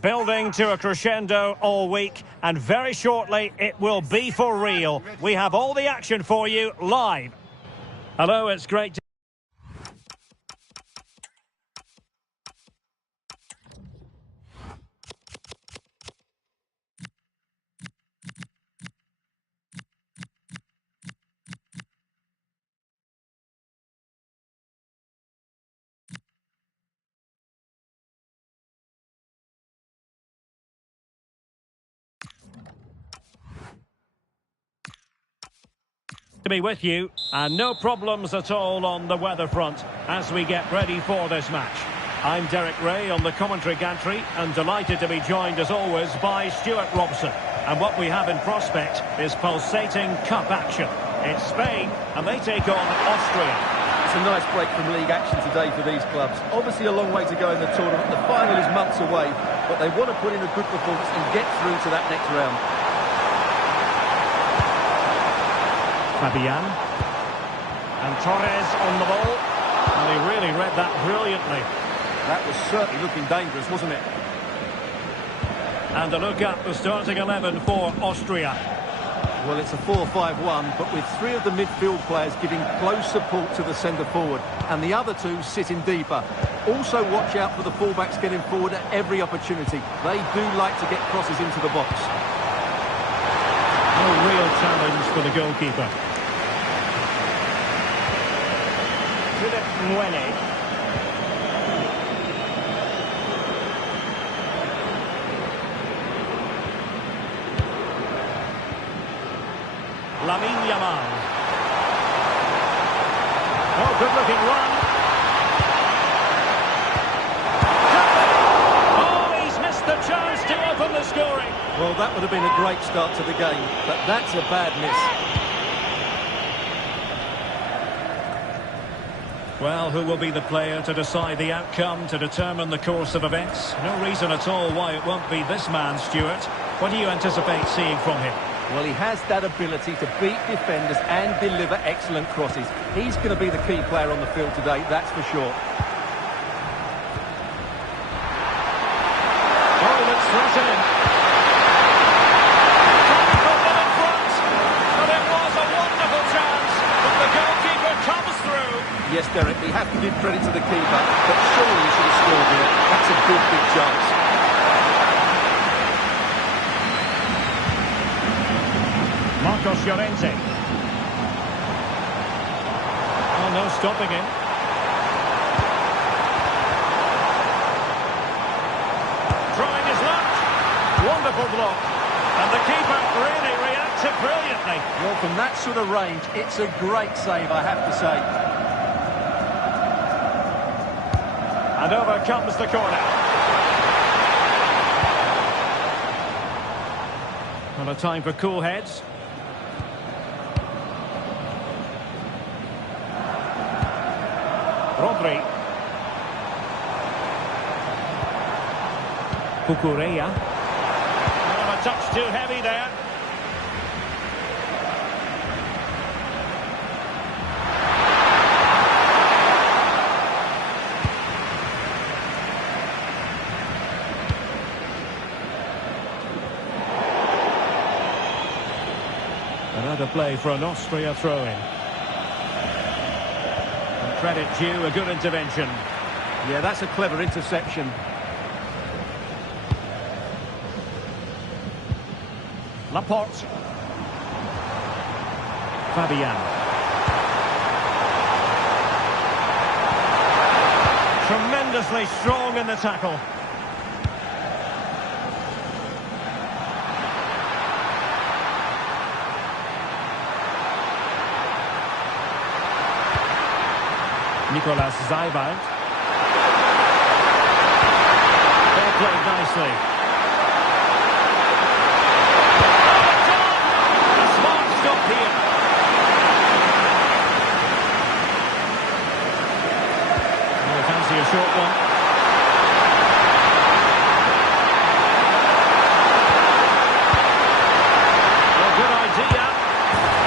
Building to a crescendo all week, and very shortly it will be for real. We have all the action for you live. Hello, it's great to be with you, and no problems at all on the weather front as we get ready for this match. I'm Derek Ray on the commentary gantry, and delighted to be joined as always by Stuart Robson. And what we have in prospect is pulsating cup action. It's Spain, and they take on Austria. It's a nice break from league action today for these clubs. Obviously a long way to go in the tournament. The final is months away, but they want to put in a good performance and get through to that next round. Fabian. And Torres on the ball. And he really read that brilliantly. That was certainly looking dangerous, wasn't it? And a look at the starting 11 for Austria. Well, it's a 4-5-1, but with three of the midfield players giving close support to the centre forward, and the other two sitting deeper. Also watch out for the fullbacks getting forward at every opportunity. They do like to get crosses into the box. No real challenge for the goalkeeper. Philip Mwene. Lamine Yamal. Oh, good-looking run. Oh, he's missed the chance to open the scoring. Well, that would have been a great start to the game, but that's a bad miss. Well, who will be the player to decide the outcome, to determine the course of events? No reason at all why it won't be this man, Stuart. What do you anticipate seeing from him? Well, he has that ability to beat defenders and deliver excellent crosses. He's going to be the key player on the field today, that's for sure. Oh, it looks threatening. Can he put them in front? But it was a wonderful chance, but the goalkeeper comes through. Yes, Derek, we have to give credit to the keeper, but surely he should have scored here. That's a big, big chance. Marcos Llorente. Oh, no stopping him. Trying his luck. Wonderful block. And the keeper really reacted brilliantly. Well, from that sort of range, it's a great save, I have to say. And over comes the corner. Well, a time for cool heads. Rodri. Cucurella. Oh, a touch too heavy there. Another play for an Austria throw-in. Credit due, a good intervention. Yeah, that's a clever interception. Laporte. Fabian. Tremendously strong in the tackle. Nicolas Zaibald. All played nicely. A smart stop here. Oh, fancy a short one. Oh, good idea.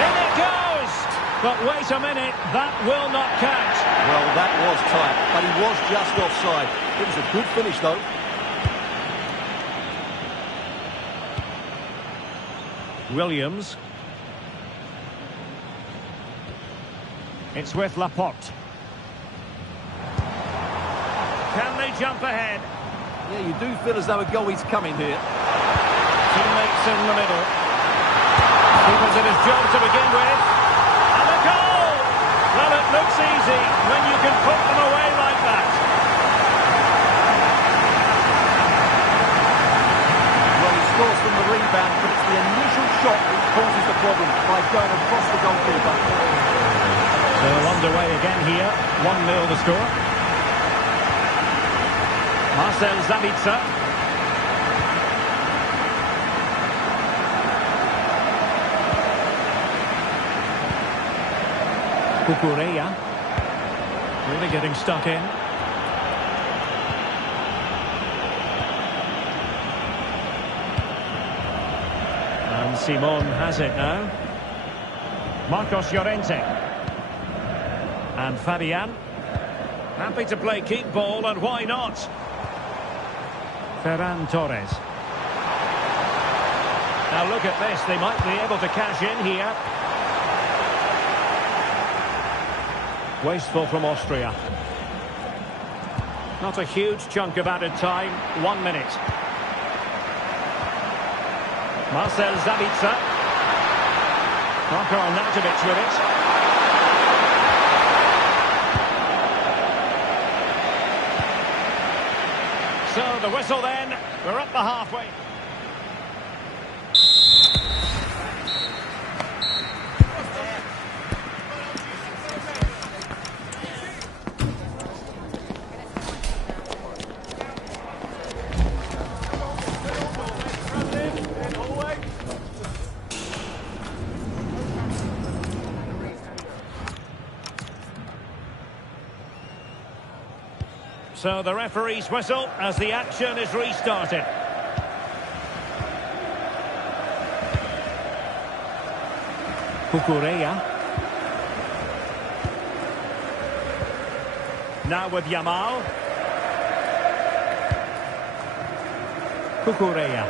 In it goes! But wait a minute, that will not count. Well, that was tight, but he was just offside. It was a good finish, though. Williams. It's with Laporte. Can they jump ahead? Yeah, you do feel as though a goal is coming here. Teammates in the middle. Keeper did his job to begin with. And a goal! Well, it looks easy when you can put them away like that. Well, he scores from the rebound, but it's the initial shot that causes the problem by going across the goalkeeper. So underway again here. 1-0 the score. Marcel Sabitzer. Cucurella. Really getting stuck in. And Simon has it now. Marcos Llorente. And Fabian. Happy to play keep ball, and why not? Ferran Torres. Now look at this, they might be able to cash in here. Wasteful from Austria. Not a huge chunk of added time, 1 minute. Marcel Sabitzer. Marko Arnautovic with it. So the whistle then, we're up the halfway. So the referee's whistle as the action is restarted. Cucurella. Now with Yamal. Cucurella.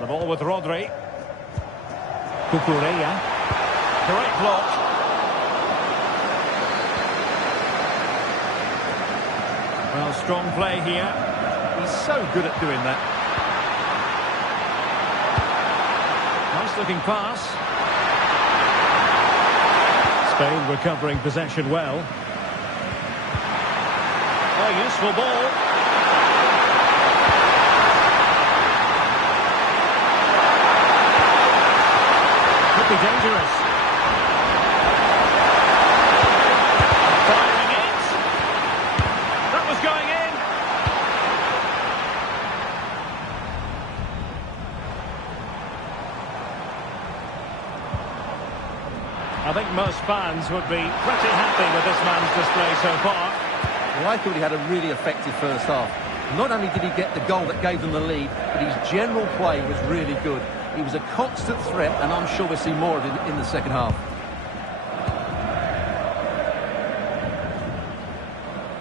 The ball with Rodri. Cucurella. Great block. Well, strong play here. He's so good at doing that. Nice looking pass. Spain recovering possession well. A useful ball. Could be dangerous. Firing it. That was going in. I think most fans would be pretty happy with this man's display so far. Well, I thought he had a really effective first half. Not only did he get the goal that gave them the lead, but his general play was really good. He was a constant threat, and I'm sure we'll see more of it in the second half.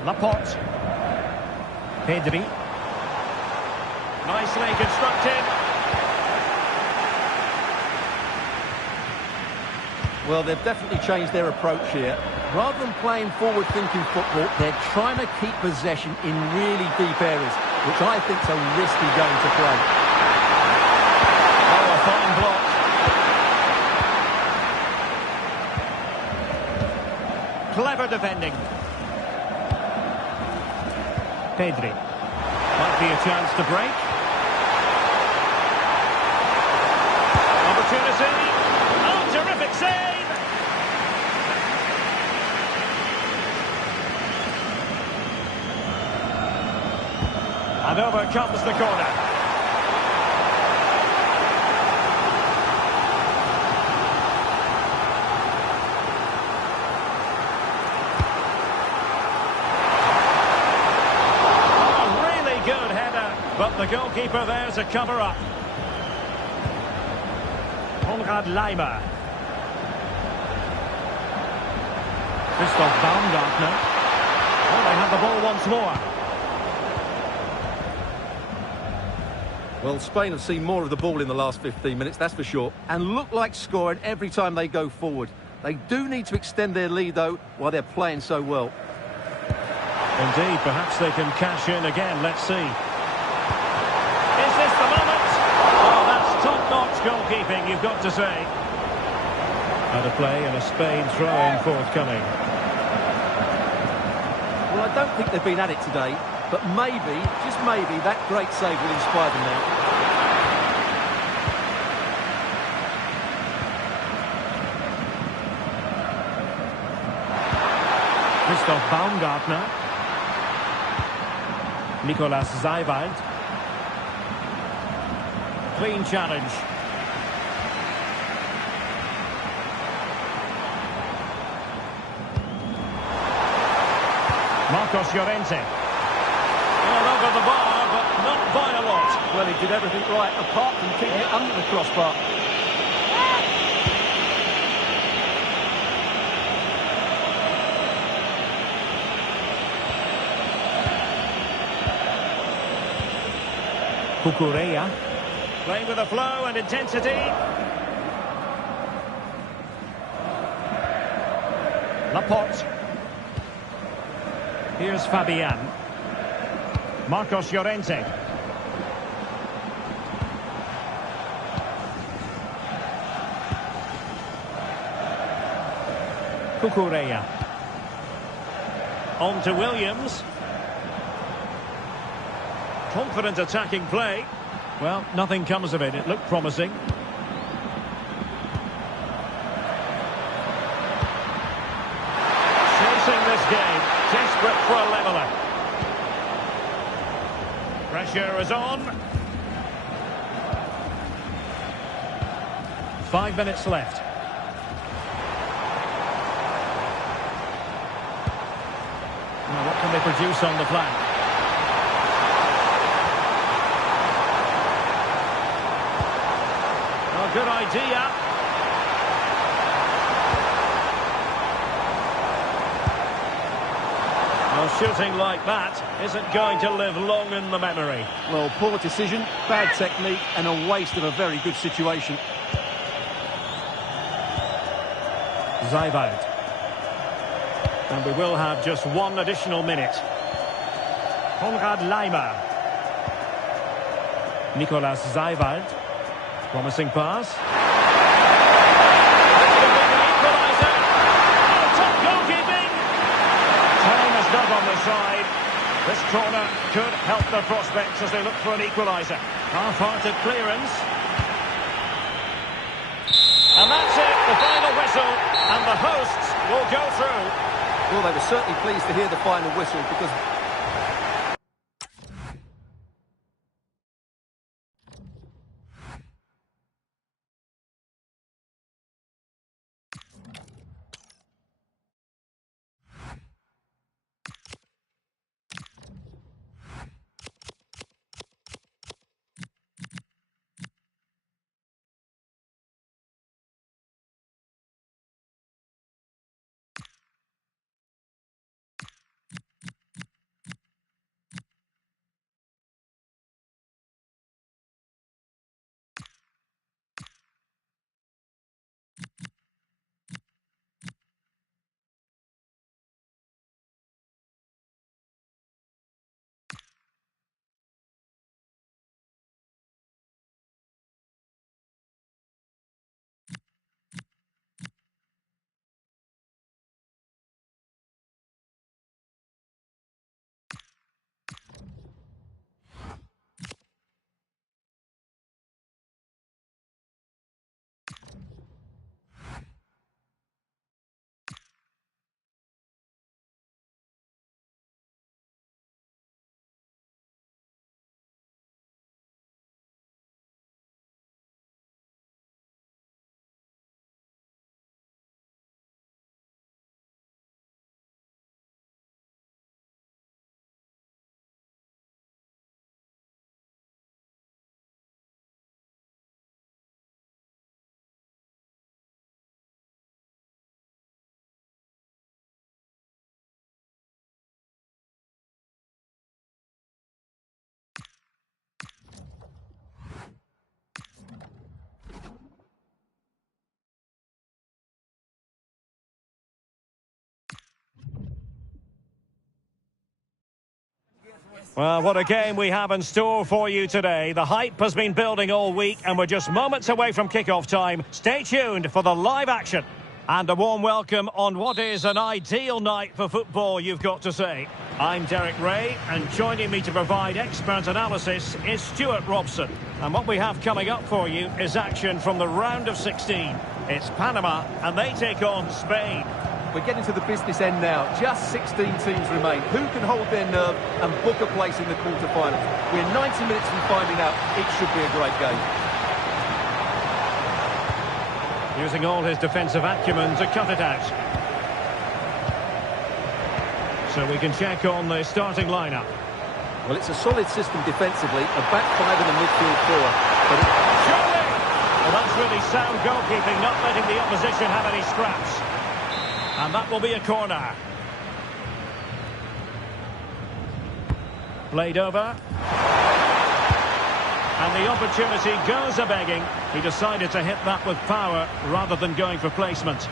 Laporte. Pedri. Nicely constructed. Well, they've definitely changed their approach here. Rather than playing forward-thinking football, they're trying to keep possession in really deep areas, which I think is a risky game to play. Oh, a fine block. Clever defending. Pedri. Might be a chance to break. Opportunity. Oh, terrific save! And over comes the corner. Oh, really good header, but the goalkeeper there to cover up. Konrad Laimer. Christoph Baumgartner. Oh, they have the ball once more. Well, Spain have seen more of the ball in the last 15 minutes, that's for sure, and look like scoring every time they go forward. They do need to extend their lead, though, while they're playing so well. Indeed, perhaps they can cash in again. Let's see. Is this the moment? Oh, that's top-notch goalkeeping, you've got to say. Out of play and a Spain throw-in forthcoming. Well, I don't think they've been at it today, but maybe, just maybe, that great save will inspire them now. Christoph Baumgartner. Nicolas Seiwald. Clean challenge. Marcos Llorente. Well, over the bar, but not by a lot. Well, he did everything right, apart from keeping it under the crossbar. Cucurella. Playing with a flow and intensity. Laporte. Here's Fabian. Marcos Llorente. Cucurella. On to Williams. Confident attacking play. Well, nothing comes of it. It looked promising. Chasing this game. Desperate for a leveller. Pressure is on. 5 minutes left. Now, what can they produce on the flank? Oh, good idea. Well, shooting like that isn't going to live long in the memory. Well, poor decision, bad technique, and a waste of a very good situation. Seiwald. And we will have just one additional minute. Konrad Laimer. Nicolas Seiwald. Promising pass. This could be the equaliser. Oh, top goalkeeping. Time is not on the side. This corner could help the prospects as they look for an equaliser. Half-hearted clearance. And that's it, the final whistle. And the hosts will go through. Well, they were certainly pleased to hear the final whistle because Well, what a game we have in store for you today. The hype has been building all week and we're just moments away from kick-off time. Stay tuned for the live action. And a warm welcome on what is an ideal night for football, you've got to say. I'm Derek Ray, and joining me to provide expert analysis is Stuart Robson. And what we have coming up for you is action from the round of 16. It's Panama, and they take on Spain. We're getting to the business end now. Just 16 teams remain. Who can hold their nerve and book a place in the quarter-finals? We're 90 minutes from finding out. It should be a great game. Using all his defensive acumen to cut it out. So we can check on the starting lineup. Well, it's a solid system defensively, a back five and a midfield four. But surely! Well, that's really sound goalkeeping, not letting the opposition have any scraps. And that will be a corner. Played over. And the opportunity goes a-begging. He decided to hit that with power rather than going for placement.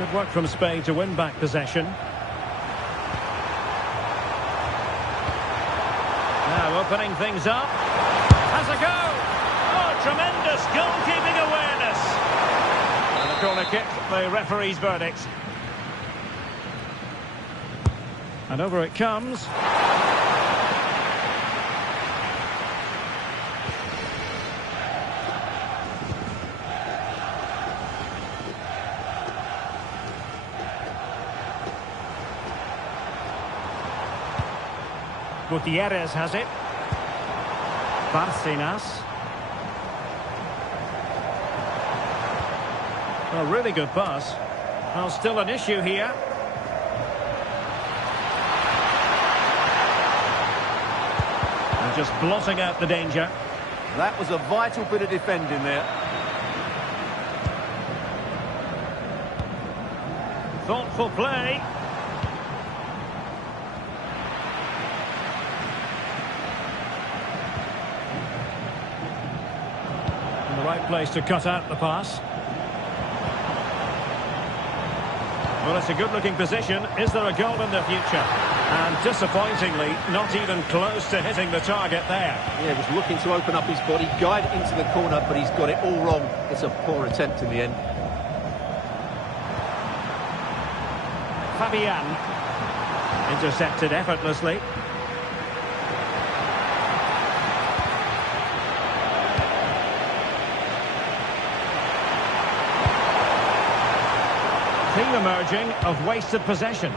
Good work from Spain to win back possession. Now opening things up. Has a go! Oh, tremendous goalkeeping awareness! And a corner kick, the referee's verdict. And over it comes. Gutierrez has it. Bárcenas. A really good pass. Well, still an issue here. And just blotting out the danger. That was a vital bit of defending there. Thoughtful play. Right place to cut out the pass. Well, it's a good-looking position. Is there a goal in the future? And disappointingly, not even close to hitting the target there. Yeah, he was looking to open up his body, guide it into the corner, but he's got it all wrong. It's a poor attempt in the end. Fabian. Intercepted effortlessly. Theme emerging of wasted possession.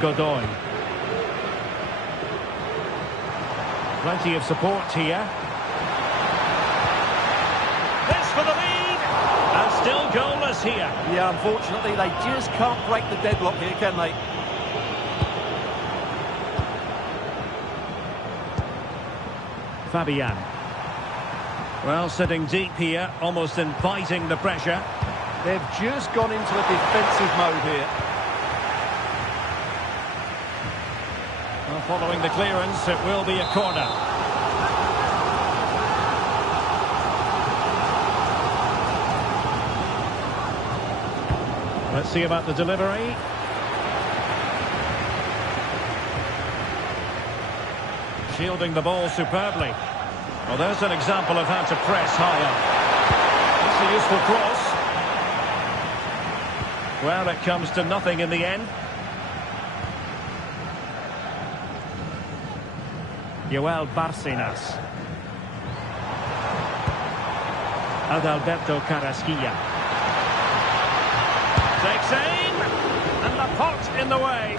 Godoy. Plenty of support here. This for the lead! And still goalless here. Yeah, unfortunately, they just can't break the deadlock here, can they? Fabian. Well, sitting deep here, almost inviting the pressure. They've just gone into a defensive mode here. Well, following the clearance, it will be a corner. Let's see about the delivery. Shielding the ball superbly. Well, there's an example of how to press high up. That's a useful cross. Well, it comes to nothing in the end. Joel Bárcenas. Adalberto Carrasquilla. Takes aim. And the pot in the way.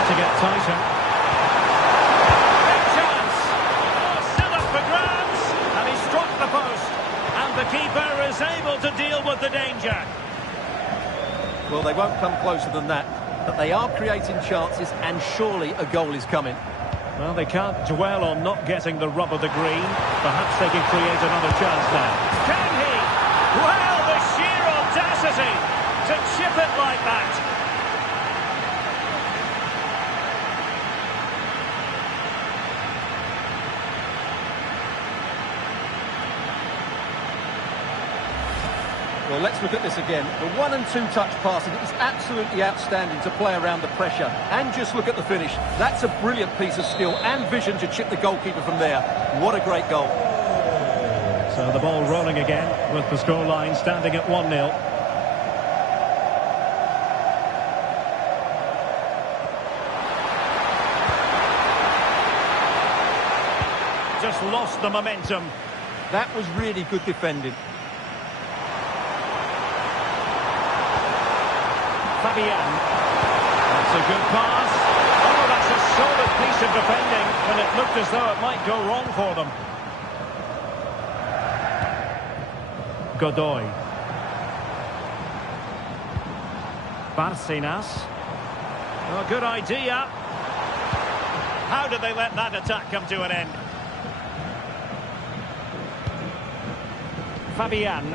To get tighter. Big chance. Oh, still up for grabs. And he struck the post. And the keeper is able to deal with the danger. Well, they won't come closer than that. But they are creating chances, and surely a goal is coming. Well, they can't dwell on not getting the rub of the green. Perhaps they can create another chance now. Can he? Well, the sheer audacity to chip it like that. Well, let's look at this again. The 1- and 2-touch passing is absolutely outstanding to play around the pressure. And just look at the finish. That's a brilliant piece of skill and vision to chip the goalkeeper from there. What a great goal. So the ball rolling again with the scoreline standing at 1-0. Just lost the momentum. That was really good defending. Fabian. That's a good pass. Oh, that's a solid piece of defending when it looked as though it might go wrong for them. Godoy. Barcenas. Oh, good idea. How did they let that attack come to an end? Fabian.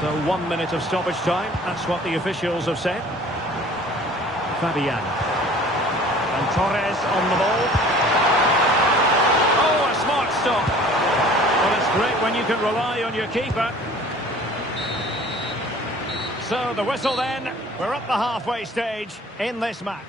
So 1 minute of stoppage time. That's what the officials have said. Fabian. And Torres on the ball. Oh, a smart stop. Well, it's great when you can rely on your keeper. So the whistle then. We're at the halfway stage in this match.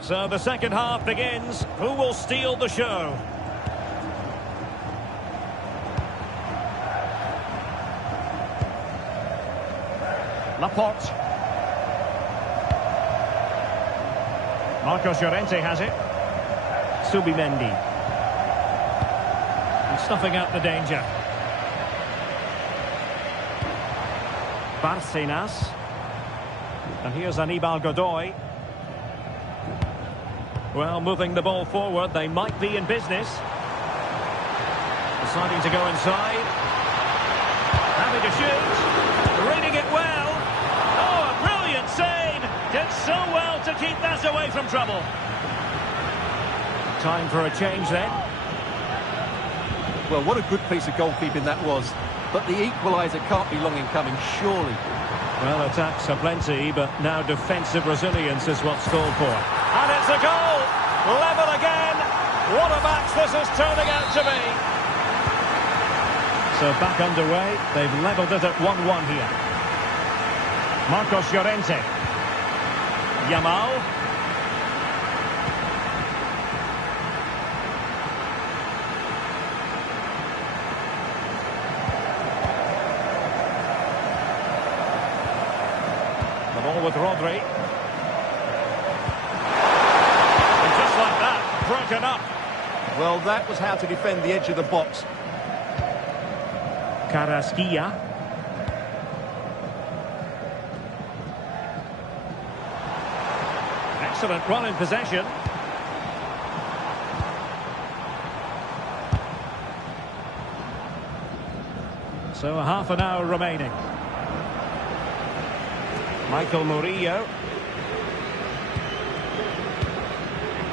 So the second half begins. Who will steal the show? Laporte. Marcos Llorente has it. Subimendi. And snuffing out the danger. Barcenas. And here's Aníbal Godoy. Well, moving the ball forward, they might be in business. Deciding to go inside. Having to shoot. Reading it well. Oh, a brilliant save. Did so well to keep that away from trouble. Time for a change then. Well, what a good piece of goalkeeping that was. But the equaliser can't be long in coming, surely. Well, attacks are plenty, but now defensive resilience is what's called for. And it's a goal! Level again! What a match this is turning out to be! So back underway, they've levelled it at 1-1 here. Marcos Llorente. Yamal. The ball with Rodri. And just like that, broken up. Well, that was how to defend the edge of the box. Carrasquilla. Excellent run in possession. So half an hour remaining. Michael Murillo.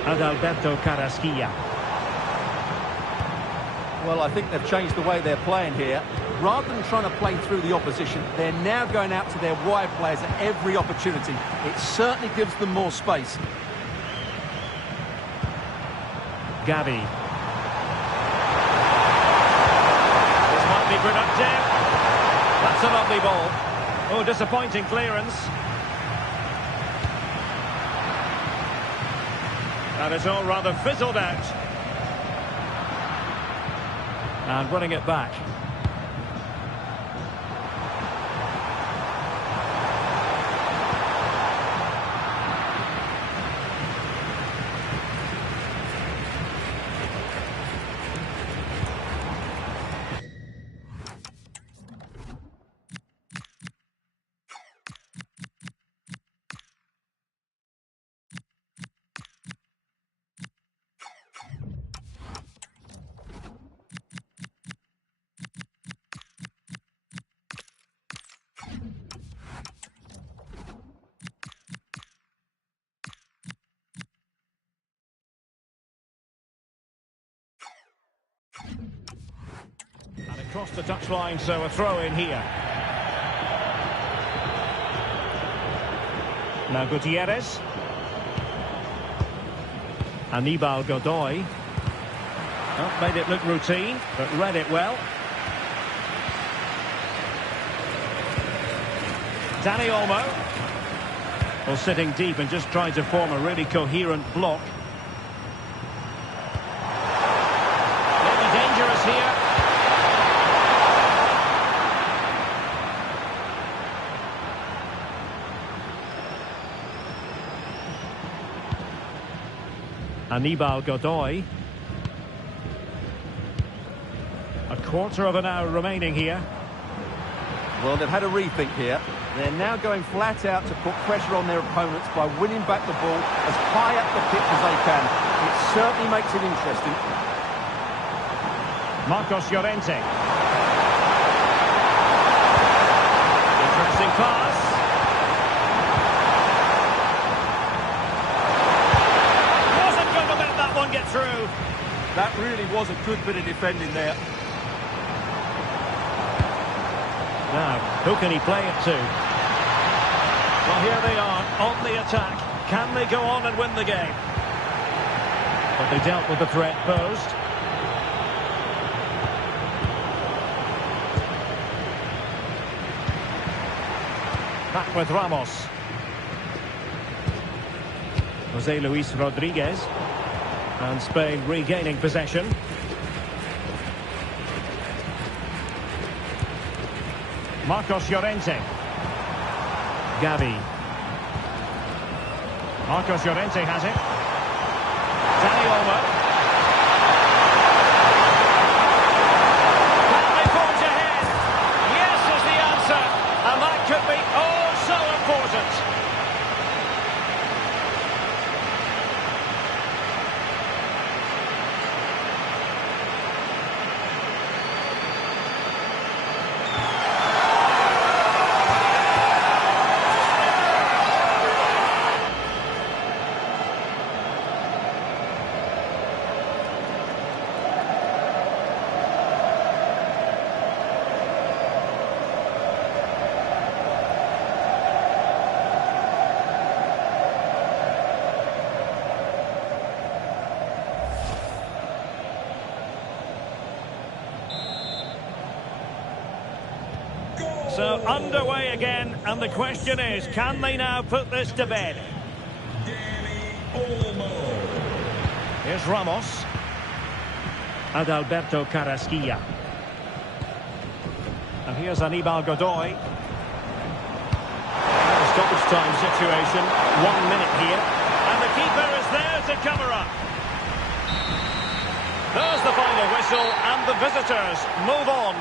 Adalberto Carrasquilla. Well, I think they've changed the way they're playing here. Rather than trying to play through the opposition, they're now going out to their wide players at every opportunity. It certainly gives them more space. Gavi. This might be productive. That's a lovely ball. Oh, disappointing clearance. And it's all rather fizzled out. And running it back. across the touchline, so a throw in here. Now Gutierrez. Anibal Godoy. Oh, made it look routine, but read it well. Dani Olmo. Well, sitting deep and just trying to form a really coherent block. Maybe dangerous here. Anibal Godoy. A quarter of an hour remaining here. Well, they've had a rethink here. They're now going flat out to put pressure on their opponents by winning back the ball as high up the pitch as they can. It certainly makes it interesting. Marcos Llorente. Interesting pass. Wasn't going to let that one get through. That really was a good bit of defending there. Now, who can he play it to? Well, here they are, on the attack. Can they go on and win the game? But they dealt with the threat posed. Back with Ramos. Jose Luis Rodriguez. And Spain regaining possession. Marcos Llorente. Gavi. Marcos Llorente has it. Dani Olmo. Can they forge ahead? Yes is the answer. And that could be oh so important. So underway again, and the question is, can they now put this to bed? Here's Ramos. Adalberto Carrasquilla. And here's Anibal Godoy. Stoppage time situation, 1 minute here. And the keeper is there to cover up. There's the final whistle, and the visitors move on.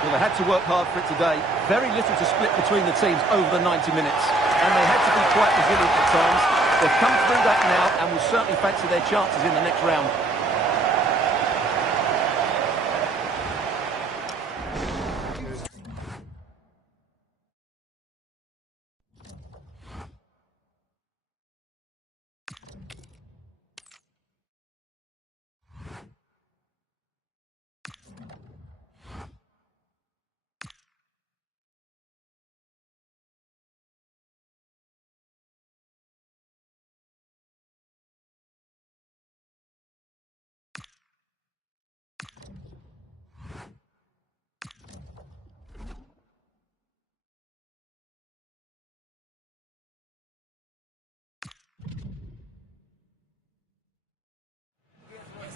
Well, they had to work hard for it today. Very little to split between the teams over the 90 minutes. And they had to be quite resilient at times. They've come through that now and will certainly fancy their chances in the next round.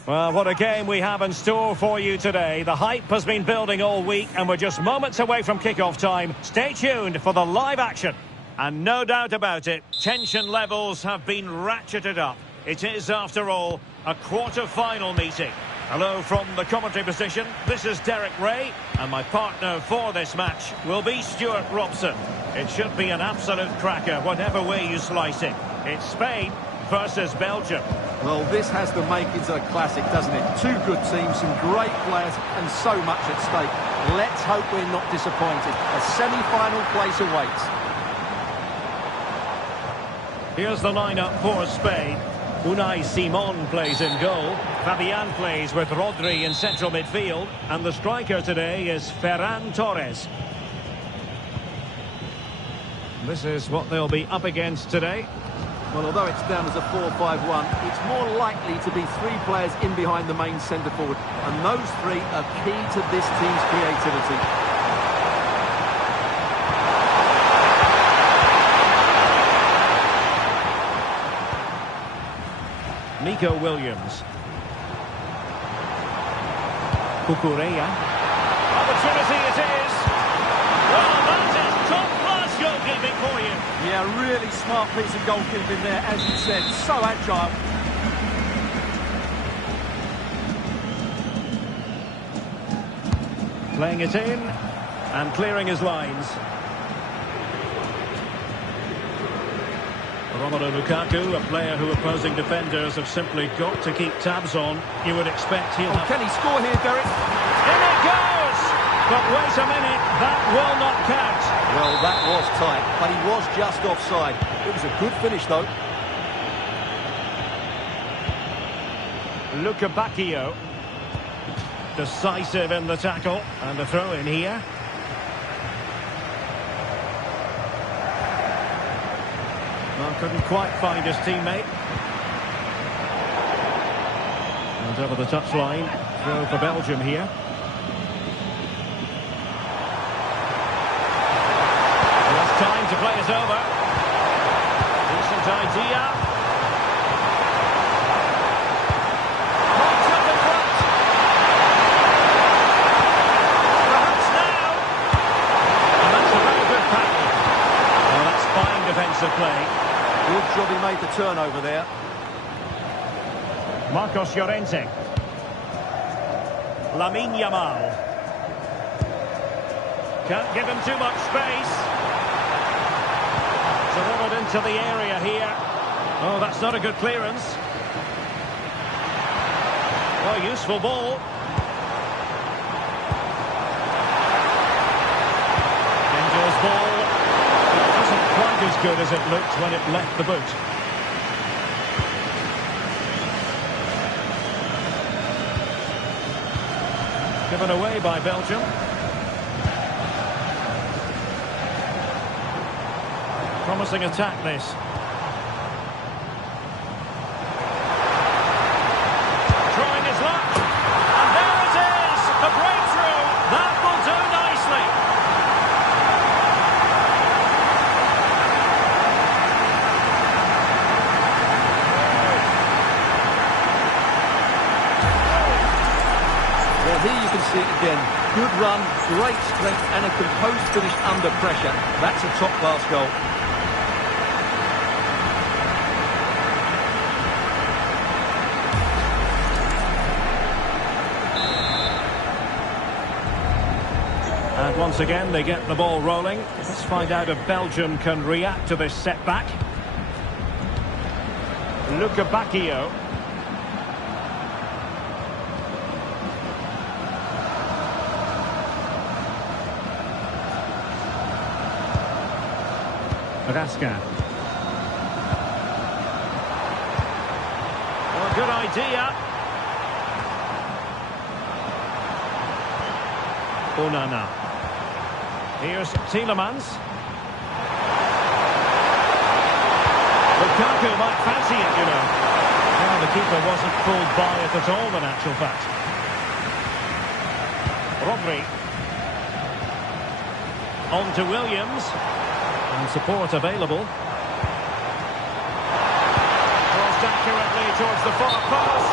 Well, what a game we have in store for you today. The hype has been building all week and we're just moments away from kick-off time. Stay tuned for the live action. And no doubt about it, tension levels have been ratcheted up. It is, after all, a quarter-final meeting. Hello from the commentary position. This is Derek Ray, and my partner for this match will be Stuart Robson. It should be an absolute cracker, whatever way you slice it. It's Spain versus Belgium. Well, this has the makings of a classic, doesn't it? Two good teams, some great players, and so much at stake. Let's hope we're not disappointed. A semi-final place awaits. Here's the lineup for Spain. Unai Simon plays in goal. Fabian plays with Rodri in central midfield. And the striker today is Ferran Torres. This is what they'll be up against today. Well, although it's down as a 4-5-1, it's more likely to be three players in behind the main centre-forward. And those three are key to this team's creativity. Nico Williams. Cucurella. Opportunity it is. Well, that is top-class goalkeeping for you. Yeah, really smart piece of goalkeeping there, as you said. So agile. Playing it in and clearing his lines. Romelu Lukaku, a player who opposing defenders have simply got to keep tabs on. You would expect he'll have... Can he score here, Derek? In it goes! But wait a minute, that will not count. Well, that was tight, but he was just offside. It was a good finish, though. Luca Bacchio. Decisive in the tackle. And a throw in here. Well, couldn't quite find his teammate. And over the touchline. Throw for Belgium here. Last time to play is over. Decent idea. Points up in front. Perhaps now. And that's a very good pattern. Well, that's fine defensive play. Good job he made the turnover there. Marcos Llorente. Lamine Yamal. Can't give him too much space. Delivered into the area here. Oh, that's not a good clearance. Oh, useful ball. Dangerous ball. It wasn't quite as good as it looked when it left the boot. Given away by Belgium. Promising attack, this. Trying his luck. And there it is! The breakthrough! That will do nicely. Well, here you can see it again. Good run, great strength, and a composed finish under pressure. That's a top-class goal. And once again, they get the ball rolling. Let's find out if Belgium can react to this setback. Luca Bacchio. Rasca. Well, good idea. Onana. Here's Tielemans. Lukaku might fancy it, you know. Well, the keeper wasn't fooled by it at all, in actual fact. Rodri. On to Williams. And support available. Crossed accurately towards the far post.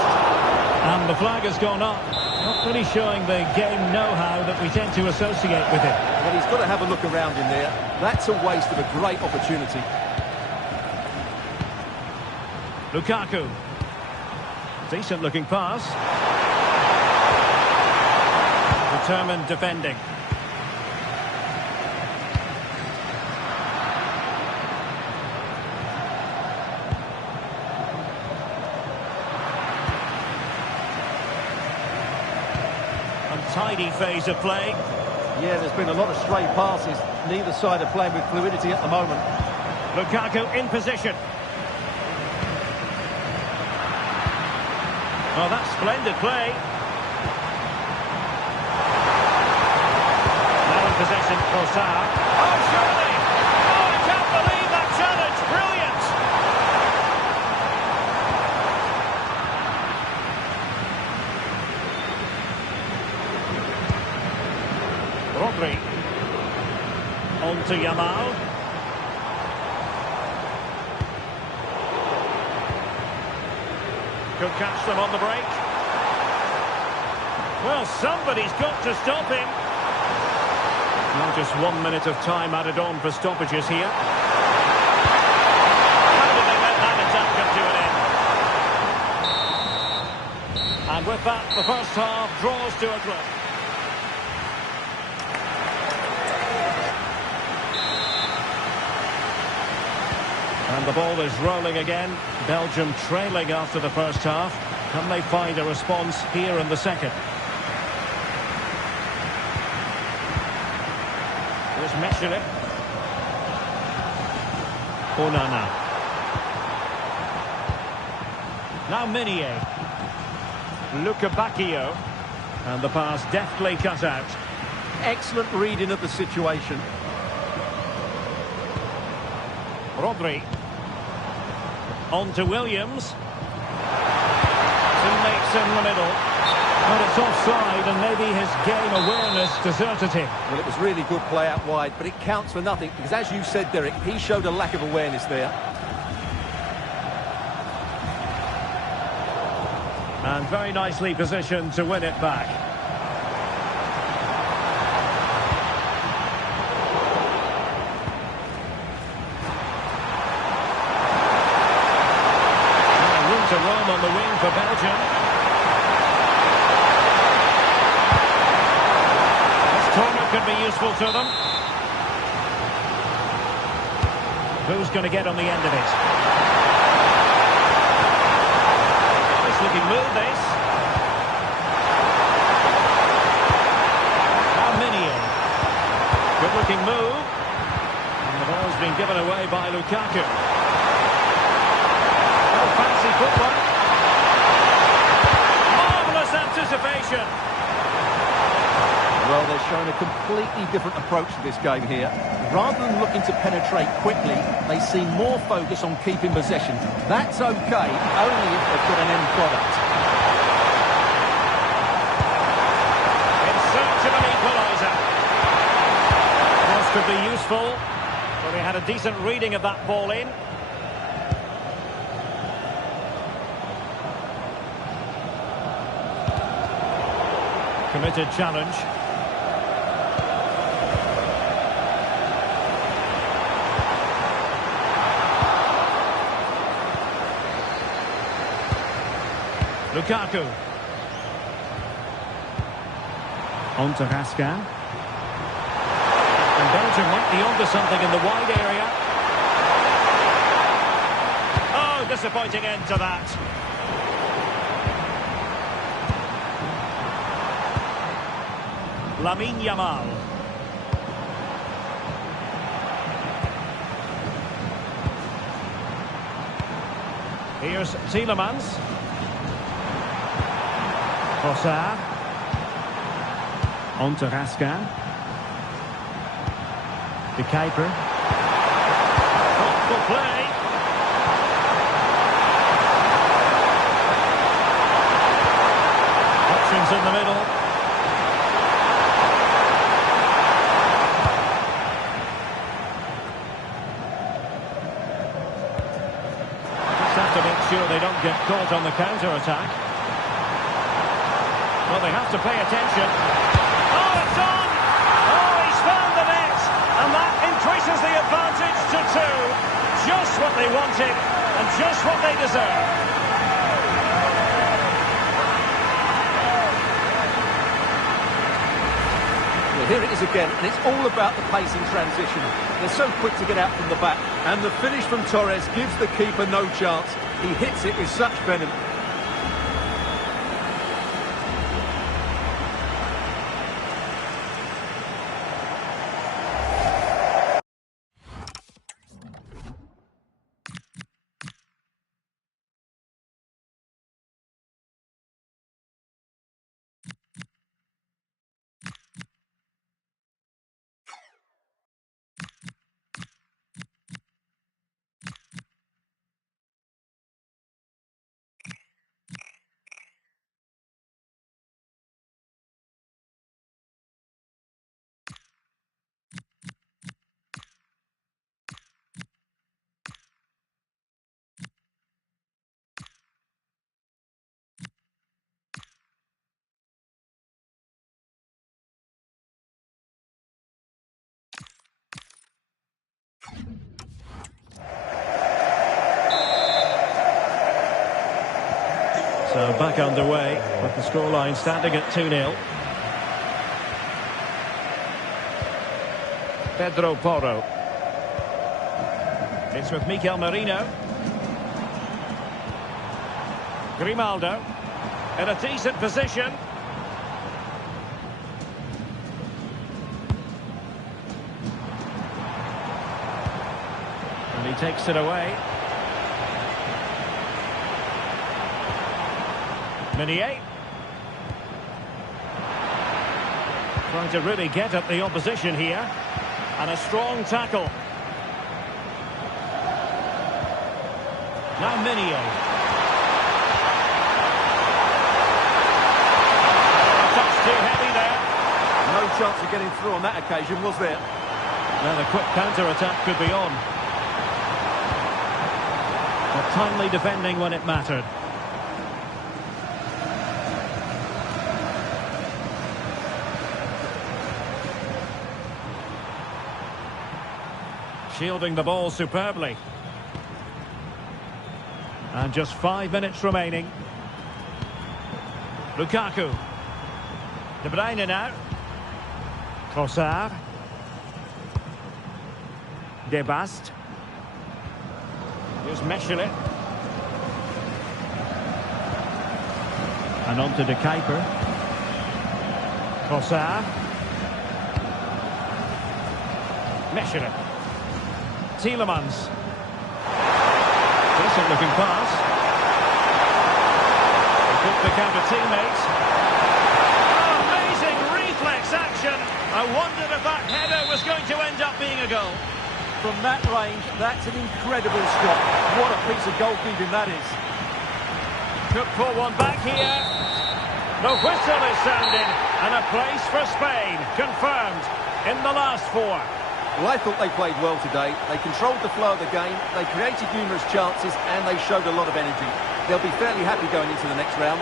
And the flag has gone up. Not really showing the game know-how that we tend to associate with it. Well, he's got to have a look around in there. That's a waste of a great opportunity. Lukaku. Decent looking pass. Determined defending. Tidy phase of play. Yeah, there's been a lot of stray passes. Neither side are playing with fluidity at the moment. Lukaku in position. Oh, that's splendid play. Now in possession, Trossard. Oh, surely! Oh, I can't believe that challenge. Brilliant! Rodri. On to Yamal. Could catch them on the break. Well, somebody's got to stop him. Now just 1 minute of time added on for stoppages here. How did they let that attack come to an end? And with that, the first half draws to a close. And the ball is rolling again. Belgium trailing after the first half. Can they find a response here in the second? Here's Meshirip. Onana. Now Meunier. Luca Bacchio. And the pass deftly cut out. Excellent reading of the situation. Rodri. On to Williams. Teammates in the middle. But it's offside and maybe his game awareness deserted him. Well, it was really good play out wide, but it counts for nothing because, as you said, Derek, he showed a lack of awareness there. And very nicely positioned to win it back. Room to roam on the wing for Belgium. This corner could be useful to them. Who's going to get on the end of it? Looking move this. Now Meunier. Good looking move. And the ball's been given away by Lukaku. Oh, fancy footwork. Marvellous anticipation. Well, they're showing a completely different approach to this game here. Rather than looking to penetrate quickly, they seem more focused on keeping possession. That's okay, only if they've got an end product. In search of an equaliser. This could be useful. Well, they had a decent reading of that ball in. Committed challenge. Lukaku. On to Raskin. And Belgium might be onto something in the wide area. Oh, disappointing end to that. Lamine Yamal. Here's Tielemans. Trossard. On to Raskin. De Kuiper. Thoughtful play. Options in the middle. Just have to make sure they don't get caught on the counter-attack. Well, they have to pay attention. Oh, it's on! Oh, he's found the net! And that increases the advantage to 2. Just what they wanted, and just what they deserve. Well, here it is again, and it's all about the pace in transition. They're so quick to get out from the back. And the finish from Torres gives the keeper no chance. He hits it with such venom. So back underway with the scoreline standing at 2-0. Pedro Porro. It's with Mikel Merino. Grimaldo in a decent position. And he takes it away. Meunier. Trying to really get at the opposition here. And a strong tackle. Now Meunier. Touch too heavy there. No chance of getting through on that occasion, was there? Now the quick counter-attack could be on. But timely defending when it mattered. Shielding the ball superbly. And just 5 minutes remaining. Lukaku. De Bruyne now. Trossard. De Bast. Here's Mechelen. And on to De Kuiper. Trossard. Mechelen. Tielemans. Decent looking pass. He took the counter teammates. Oh, amazing reflex action. I wondered if that header was going to end up being a goal. From that range, that's an incredible shot. What a piece of goalkeeping that is. Could pull one back here. The whistle is sounding. And a place for Spain confirmed in the last 4. Well, I thought they played well today. They controlled the flow of the game, they created numerous chances, and they showed a lot of energy. They'll be fairly happy going into the next round.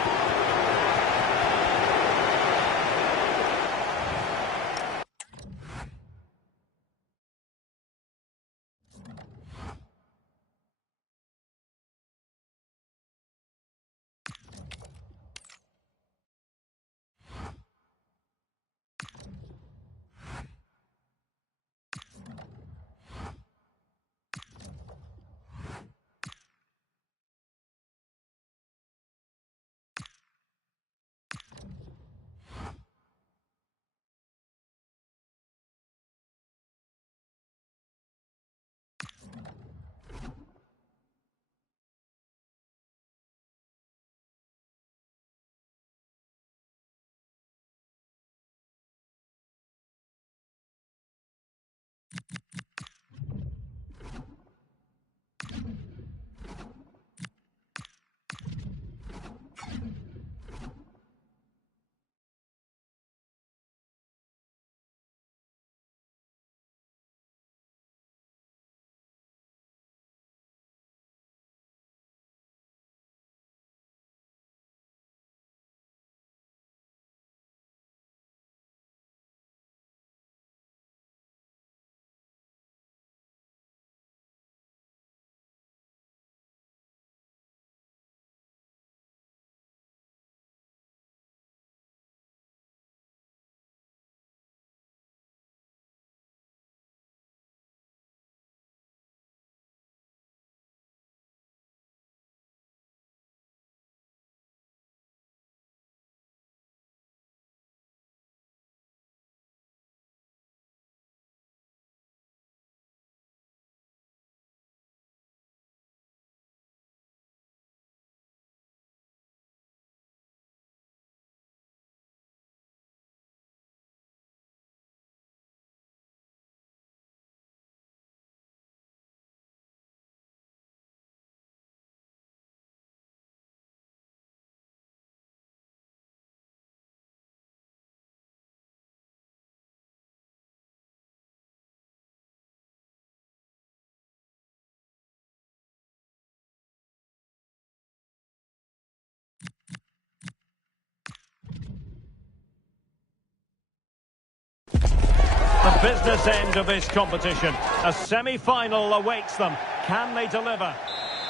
The business end of this competition. A semi-final awaits them. Can they deliver?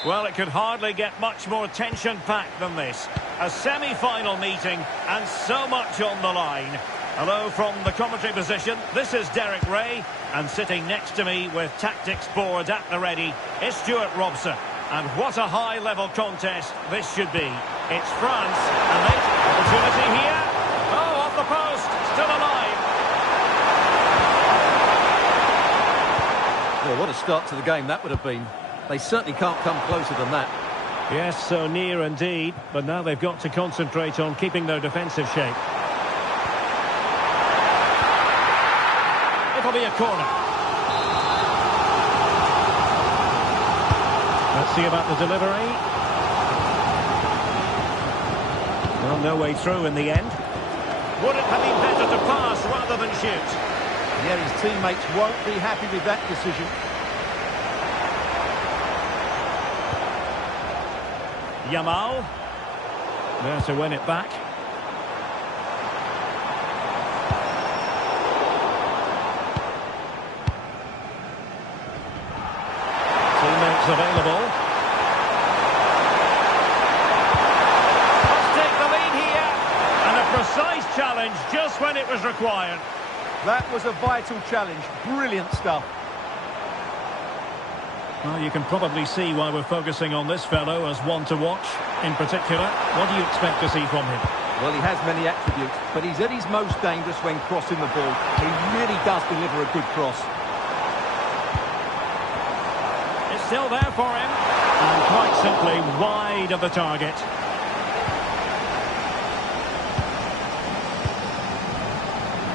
Well, it could hardly get much more tension-packed than this. a semi-final meeting, and so much on the line. Hello from the commentary position. This is Derek Ray, and sitting next to me with tactics board at the ready is Stuart Robson. And what a high-level contest this should be. It's France, and they opportunity here. Oh, off the post, still alive. Well, what a start to the game that would have been. They certainly can't come closer than that. Yes, so near indeed, but now they've got to concentrate on keeping their defensive shape. It'll be a corner. Let's see about the delivery. Well, no way through in the end. Would it have been better to pass rather than shoot? Yeah, his teammates won't be happy with that decision. Yamal. There to win it back. Teammates available. Let's take the lead here. And a precise challenge just when it was required. That was a vital challenge. Brilliant stuff. Well, you can probably see why we're focusing on this fellow as one to watch. In particular, what do you expect to see from him? Well, he has many attributes, but he's at his most dangerous when crossing the ball. He really does deliver a good cross. It's still there for him. And quite simply wide of the target.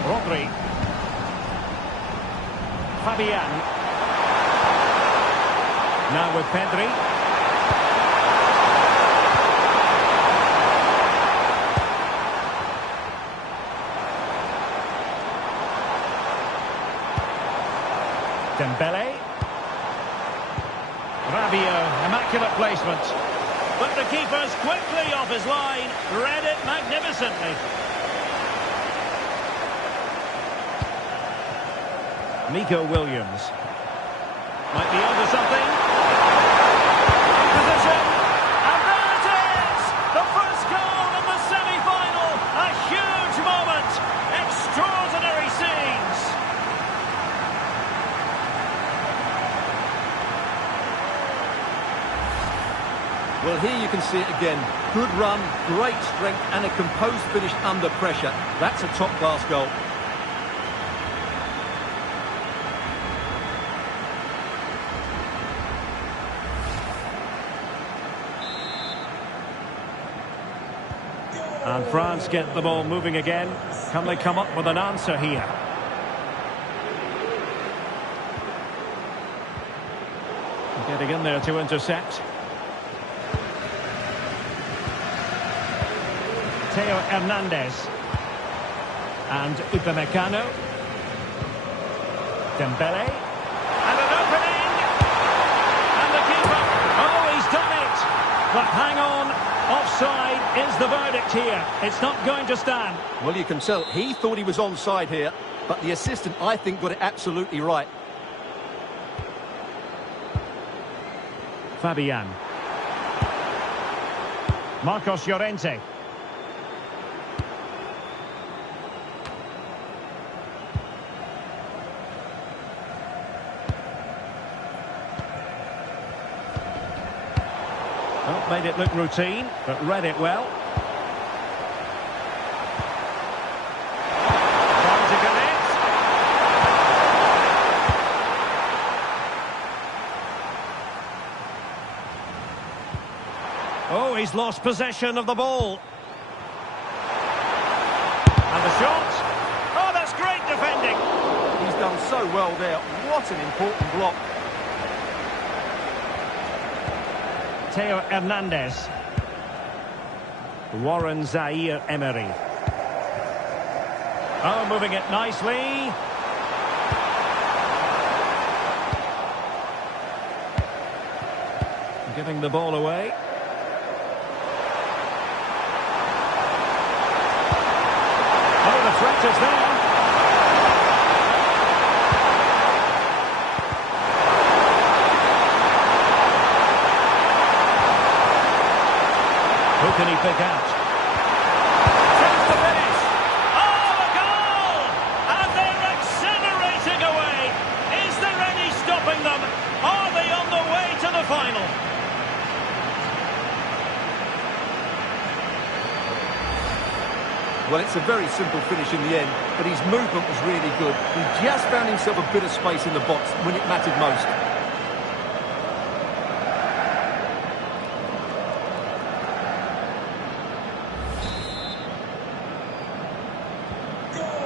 Rodri. Fabian. Now with Pedri. Dembele. Rabiot, immaculate placement. But the keeper's quickly off his line. Read it magnificently. Nico Williams. Might be onto something. Position. And there it is! The first goal in the semi-final. A huge moment. Extraordinary scenes. Well, here you can see it again. Good run, great strength, and a composed finish under pressure. That's a top-class goal. And France get the ball moving again. Can they come up with an answer here? Getting in there to intercept. Theo Hernandez. And Upamecano. Dembele. And an opening! And the keeper. Oh, he's done it! But hang on. Offside is the verdict here. It's not going to stand. Well, you can tell he thought he was onside here, but the assistant, I think, got it absolutely right. Fabian. Marcos Llorente. Well, made it look routine, but read it well. Trying to connect. Oh, he's lost possession of the ball. And the shot. Oh, that's great defending. He's done so well there. What an important block. Theo Hernandez. Warren Zaïre-Emery. Oh, moving it nicely. Giving the ball away. Oh, the threat is there. Who can he pick out? Well, it's a very simple finish in the end, but his movement was really good. He just found himself a bit of space in the box when it mattered most.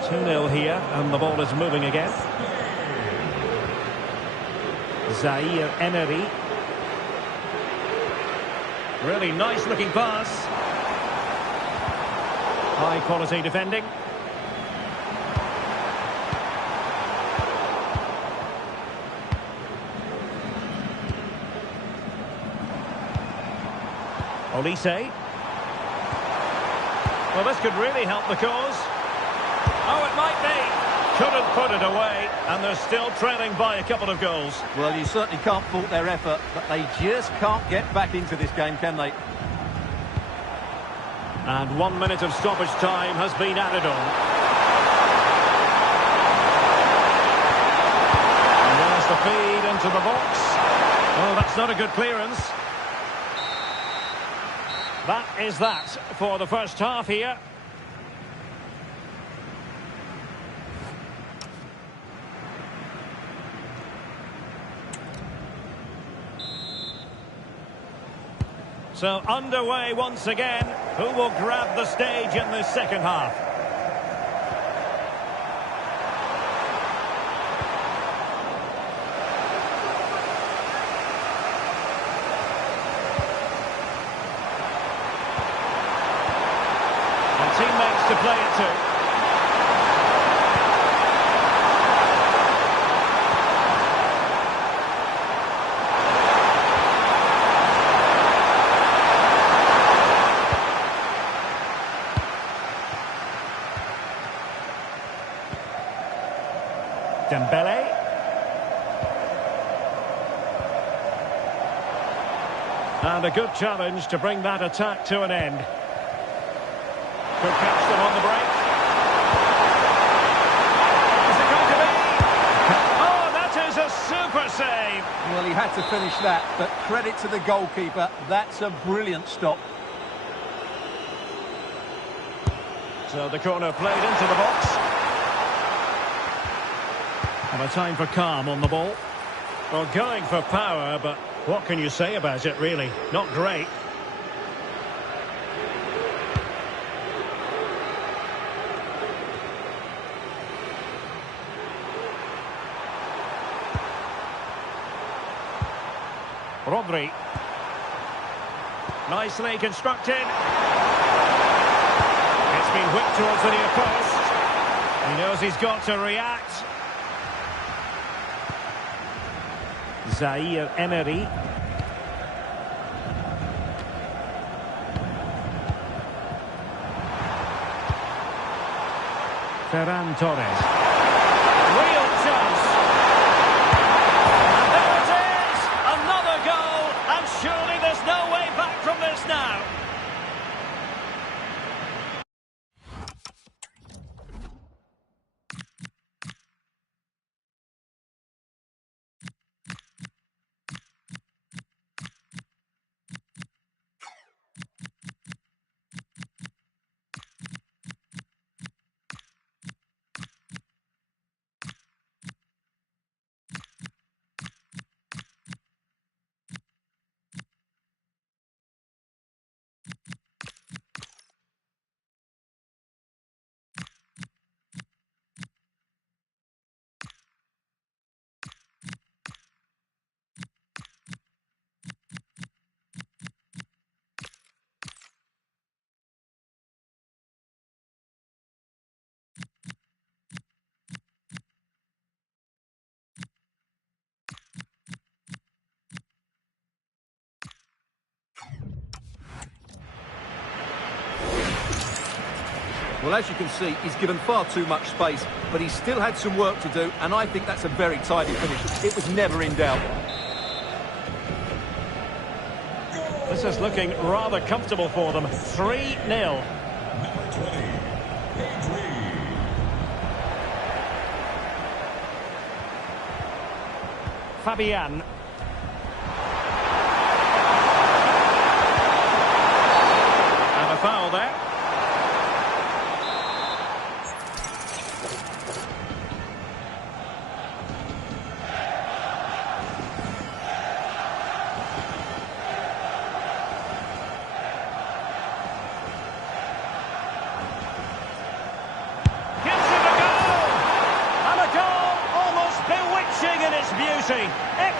2-0 here, and the ball is moving again. Zaire Emery. Really nice looking pass. High quality defending. Olise. Well, this could really help the cause. Oh, it might be. Couldn't put it away, and they're still trailing by a couple of goals. Well, you certainly can't fault their effort, but they just can't get back into this game, can they? And 1 minute of stoppage time has been added on. And there's the feed into the box. Oh, that's not a good clearance. That is that for the first half here. So underway once again. Who will grab the stage in the second half? And teammates to play it to. Dembele. And a good challenge to bring that attack to an end. Could catch them on the break. Is it going to be? Oh, that is a super save. Well, he had to finish that, but credit to the goalkeeper. That's a brilliant stop. So the corner played into the box. And a time for calm on the ball. Well, going for power, but what can you say about it, really? Not great. Rodri. Nicely constructed. It's been whipped towards the near post. He knows he's got to react. Zaire Emery. Ferran Torres. Real chance. And there it is! Another goal, and surely there's no way back from this now. Well, as you can see, he's given far too much space, but he still had some work to do, and I think that's a very tidy finish. It was never in doubt. This is looking rather comfortable for them. 3-0. Number 20, Pedri. Fabian. And a foul there.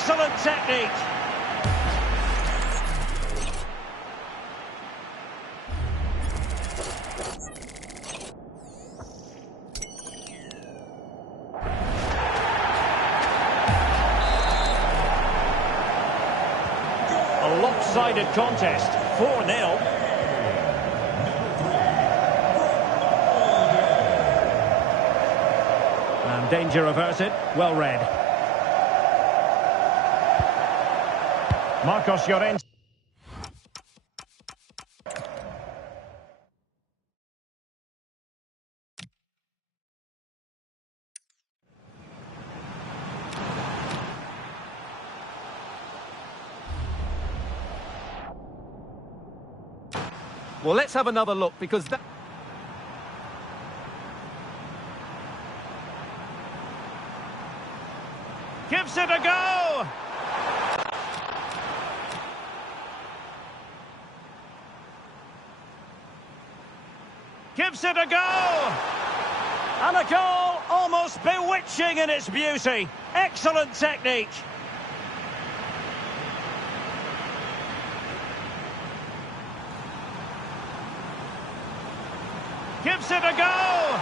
Excellent technique. A lopsided contest, 4-0. And danger averted, well read. Marcos Llorente. Well, let's have another look, because that... Gives it a go! Gives it a go! And a goal almost bewitching in its beauty. Excellent technique. Gives it a go!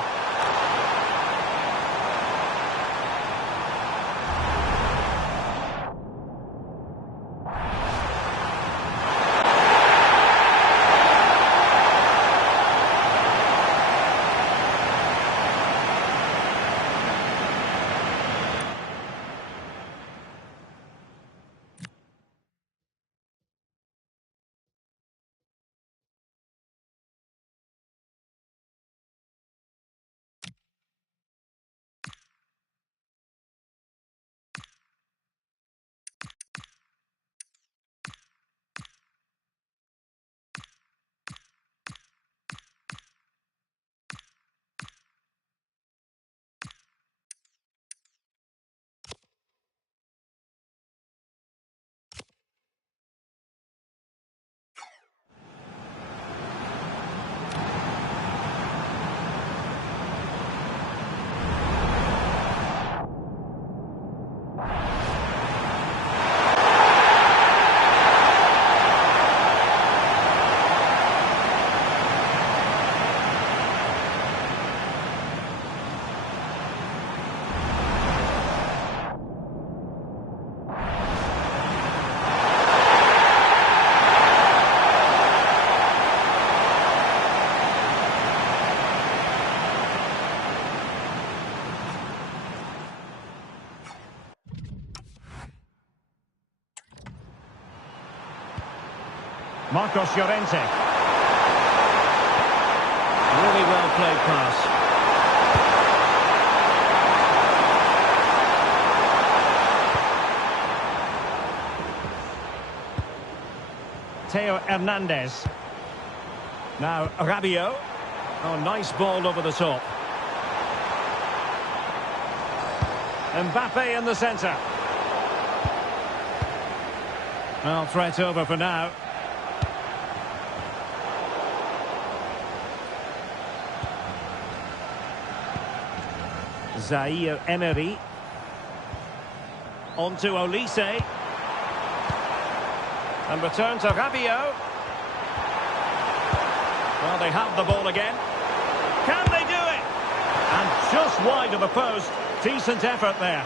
Marcos Llorente. Really well played pass. Theo Hernandez. Now Rabiot. Oh, nice ball over the top. Mbappe in the centre. Well, threat over for now. Zaire Emery. On to Olise. And return to Rabiot. Well, they have the ball again. Can they do it? And just wide of the post. Decent effort there.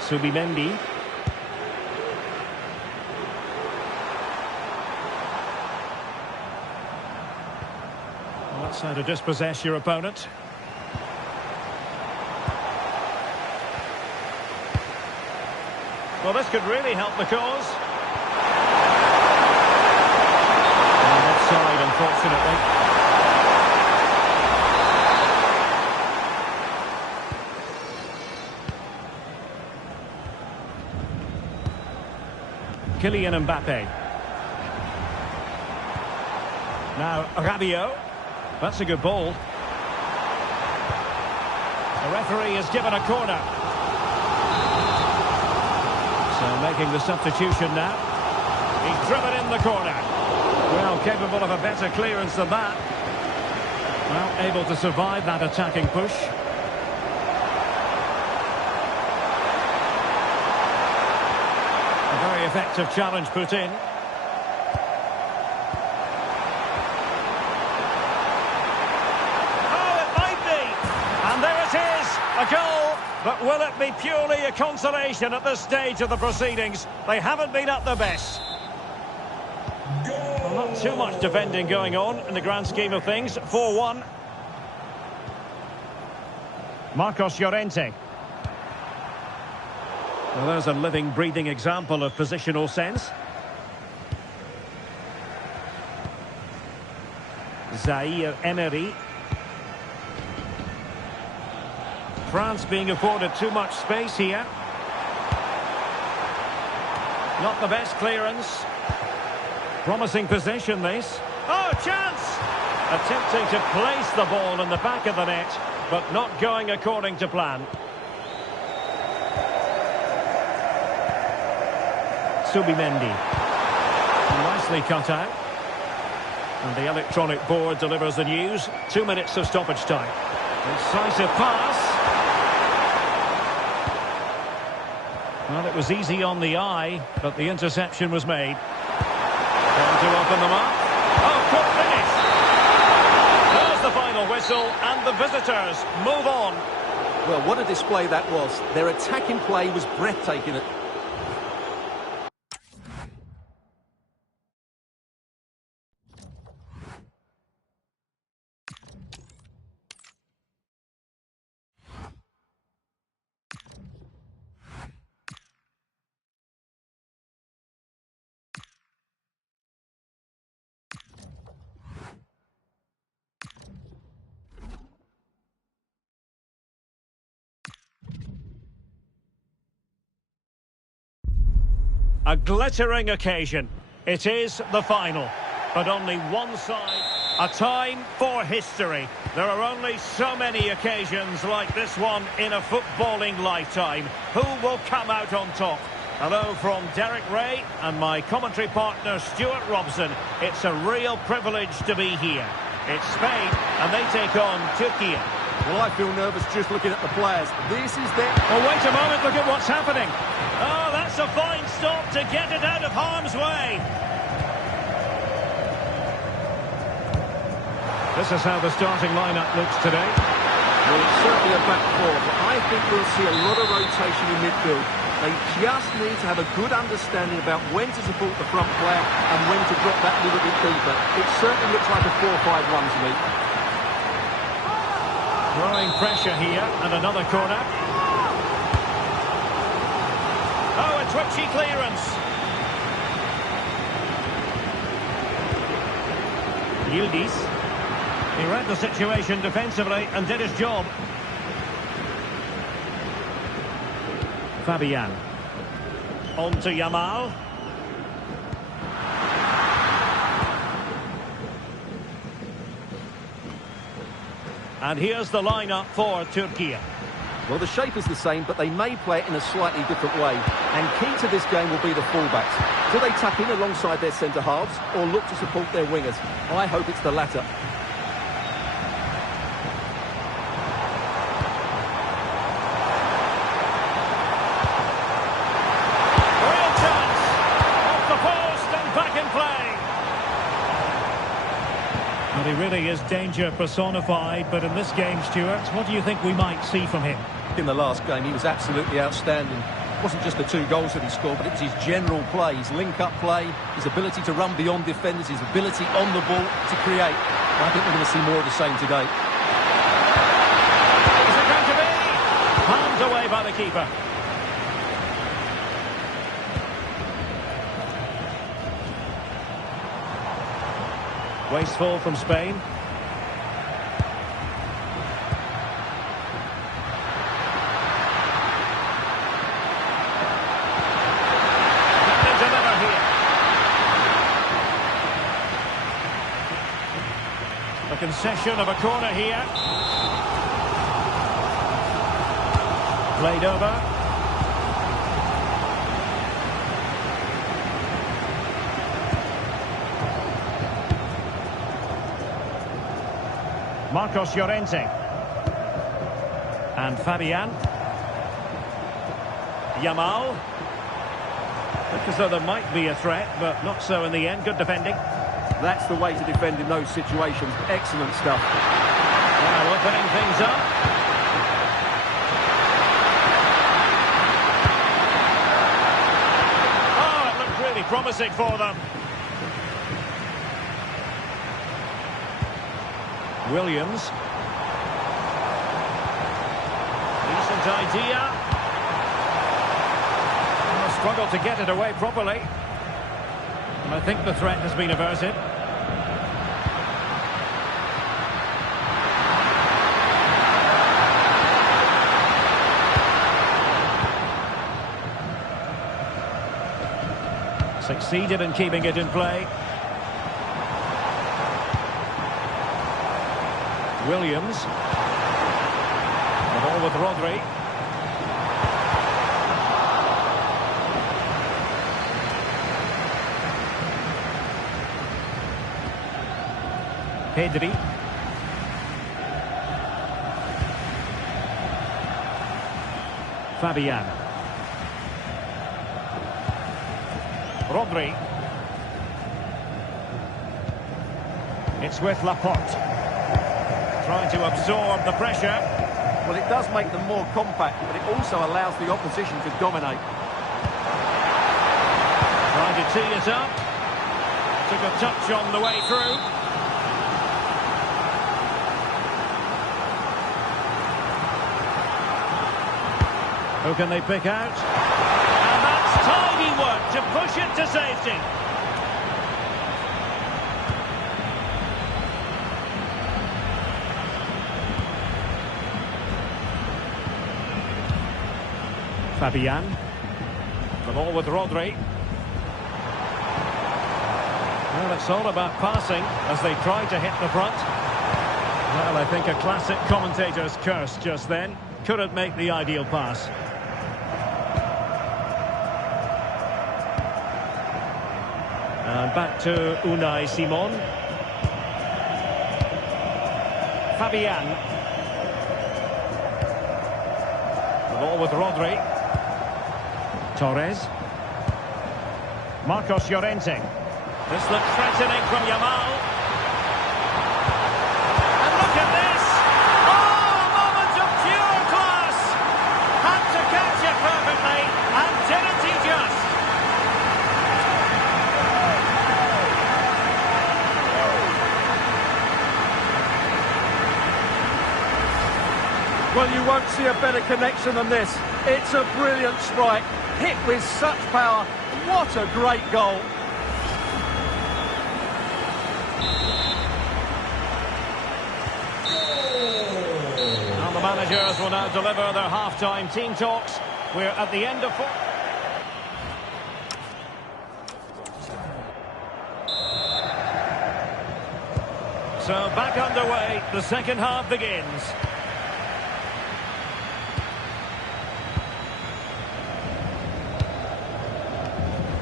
Subimendi. That's how to dispossess your opponent. Well, this could really help the cause. Offside, unfortunately. Kylian Mbappe. Now Rabiot. That's a good ball. The referee has given a corner. So making the substitution now. He's driven in the corner. Well, capable of a better clearance than that. Well, able to survive that attacking push. Effective challenge put in. Oh, it might be. And there it is, a goal. But will it be purely a consolation at this stage of the proceedings? They haven't been at their best. Well, not too much defending going on in the grand scheme of things. 4-1. Marcos Llorente. Well, there's a living, breathing example of positional sense. Zaire Emery. France being afforded too much space here. Not the best clearance. Promising possession, this. Oh, chance! Attempting to place the ball in the back of the net, but not going according to plan. Subimendi. Nicely cut out. And the electronic board delivers the news. 2 minutes of stoppage time. Decisive pass. Well, it was easy on the eye, but the interception was made. Trying to open them up. Oh, good finish. There's the final whistle, and the visitors move on. Well, what a display that was. Their attacking play was breathtaking. A glittering occasion. It is the final, but only one side. A time for history. There are only so many occasions like this one in a footballing lifetime. Who will come out on top? Hello from Derek Ray and my commentary partner Stuart Robson. It's a real privilege to be here. It's Spain and they take on Turkey. Well, I feel nervous just looking at the players. This is their... Oh, wait a moment, look at what's happening. Oh, that's a fine stop to get it out of harm's way. This is how the starting lineup looks today. Well, it's certainly a back four, but I think we'll see a lot of rotation in midfield. They just need to have a good understanding about when to support the front player and when to drop that little bit deeper. It certainly looks like a 4-5-1 to me. Growing pressure here, and another corner. Oh, a twitchy clearance. Yildiz. He read the situation defensively and did his job. Fabian. On to Yamal. And here's the lineup for Turkey. Well, the shape is the same, but they may play it in a slightly different way. And key to this game will be the fullbacks. Do they tap in alongside their centre-halves or look to support their wingers? I hope it's the latter. Real chance! Off the post and back in play! Well, he really is danger personified, but in this game, Stuart, what do you think we might see from him? In the last game, he was absolutely outstanding. It wasn't just the 2 goals that he scored, but it was his general play, his link-up play, his ability to run beyond defenders, his ability on the ball to create. I think we're going to see more of the same today. Is it going to be? Palmed away by the keeper. Wasteful from Spain. A concession of a corner here. Played over. Marcos Llorente. And Fabian. Yamal. Looked as though there might be a threat, but not so in the end. Good defending. That's the way to defend in those situations. Excellent stuff. Now opening things up. Oh, it looked really promising for them. Williams. Decent idea. Struggled to get it away properly. And I think the threat has been averted. Succeeded in keeping it in play. Williams. The ball with Rodri. Pedri. Fabian. Rodri. It's with Laporte. Trying to absorb the pressure. Well, it does make them more compact, but it also allows the opposition to dominate. Trying to tee it up. Took a touch on the way through. Who can they pick out? And that's tidy work to push it to safety. Fabian. The ball with Rodri. Well, it's all about passing as they try to hit the front. Well, I think a classic commentator's curse just then. Couldn't make the ideal pass. And back to Unai Simon. Fabian. The ball with Rodri. Torres. Marcos Llorente. This looks threatening from Yamal. And look at this! Oh, a moment of pure class! Had to catch it perfectly, and didn't he just? Well, you won't see a better connection than this. It's a brilliant strike, hit with such power. What a great goal. Now the managers will now deliver their half-time team talks. We're at the end of four. So back underway, the second half begins.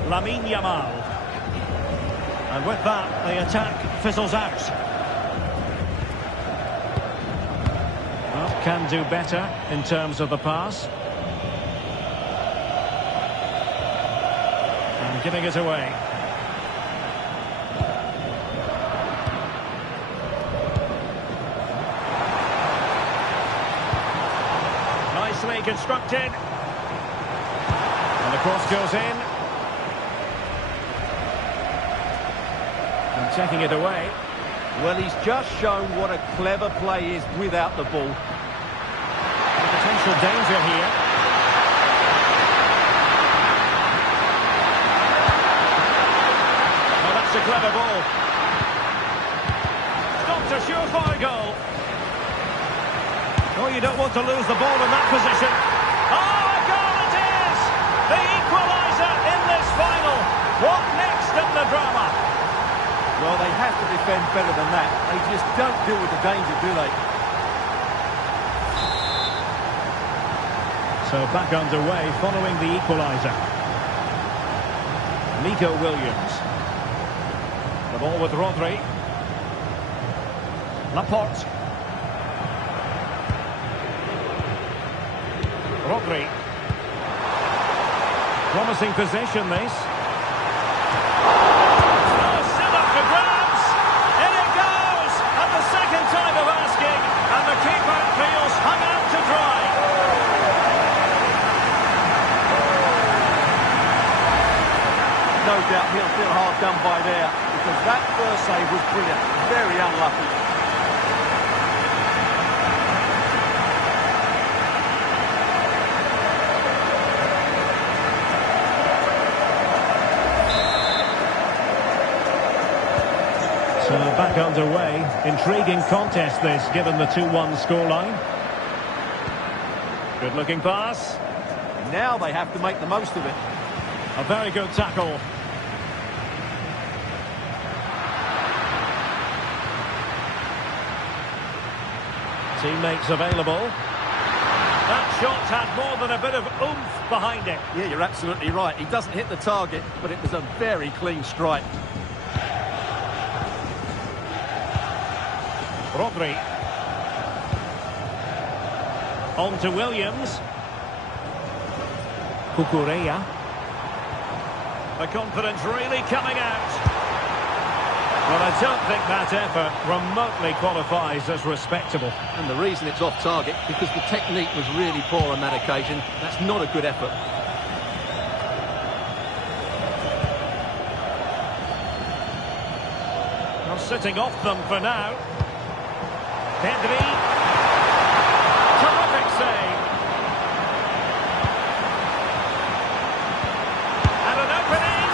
Lamine Yamal. And with that, the attack fizzles out. Well, can do better in terms of the pass. And giving it away. Nicely constructed. And the cross goes in. And checking it away. Well, he's just shown what a clever play is without the ball. Potential danger here. Well, that's a clever ball. Stopped a surefire goal. Oh, you don't want to lose the ball in that position. Oh, a goal it is! The equaliser in this final. What next in the drama? Well, they have to defend better than that. They just don't deal with the danger, do they? So back underway following the equaliser. Nico Williams. The ball with Rodri. Laporte. Rodri. Promising position, this. Oh, still up for grabs. In it goes. And the second time of asking. And the keeper feels hung out to dry. No doubt he'll feel hard done by there, because that first save was brilliant. Very unlucky. So back underway. Intriguing contest this, given the 2-1 scoreline. Good looking pass. Now they have to make the most of it. A very good tackle. Teammates available. That shot had more than a bit of oomph behind it. Yeah, you're absolutely right. He doesn't hit the target, but it was a very clean strike. Rodri. On to Williams. Cucurella. The confidence really coming out. Well, I don't think that effort remotely qualifies as respectable. And the reason it's off target, because the technique was really poor on that occasion. That's not a good effort. Well, sitting off them for now. Pedri. Terrific save. And an opening.